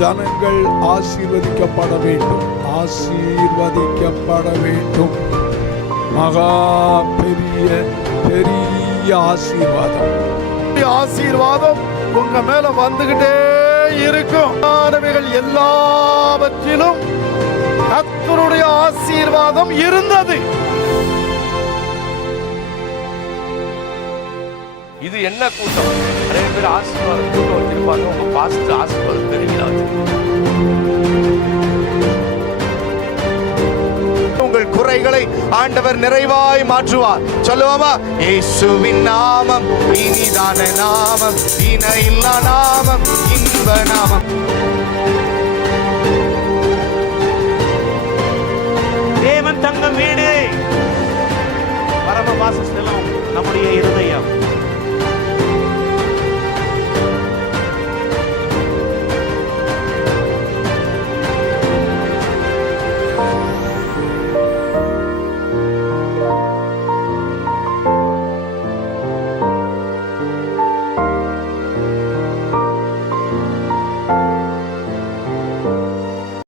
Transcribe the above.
ஜனங்கள் ஆசீர்வதிக்கப்பட வேண்டும், ஆசீர்வதிக்கப்பட வேண்டும். மகா பெரிய பெரிய ஆசீர்வாதம், ஆசீர்வாதம் உங்க மேல வந்துகிட்டே இருக்கும். எல்லாவற்றிலும் கர்த்தருடைய ஆசீர்வாதம் இருந்தது. இது என்ன கூட்டம்? நிறைய பேர் ஆசீர்வாதம் கூட்டம் வச்சிருப்பாங்க. உங்க பாஸ்டர் ஆசீர்வாதம் பெருகிறாங்க. உங்கள் குறைகளை ஆண்டவர் நிறைவாய் மாற்றுவார். சொல்லுவோமா? இயேசுவின் நாமம் இனிதான நாமம், இணையில்லா நாமம், இன்ப நாமம். தேவன் தங்கும் வீடு, பரம வாசஸ்தலம் நம்முடைய இருதயம்.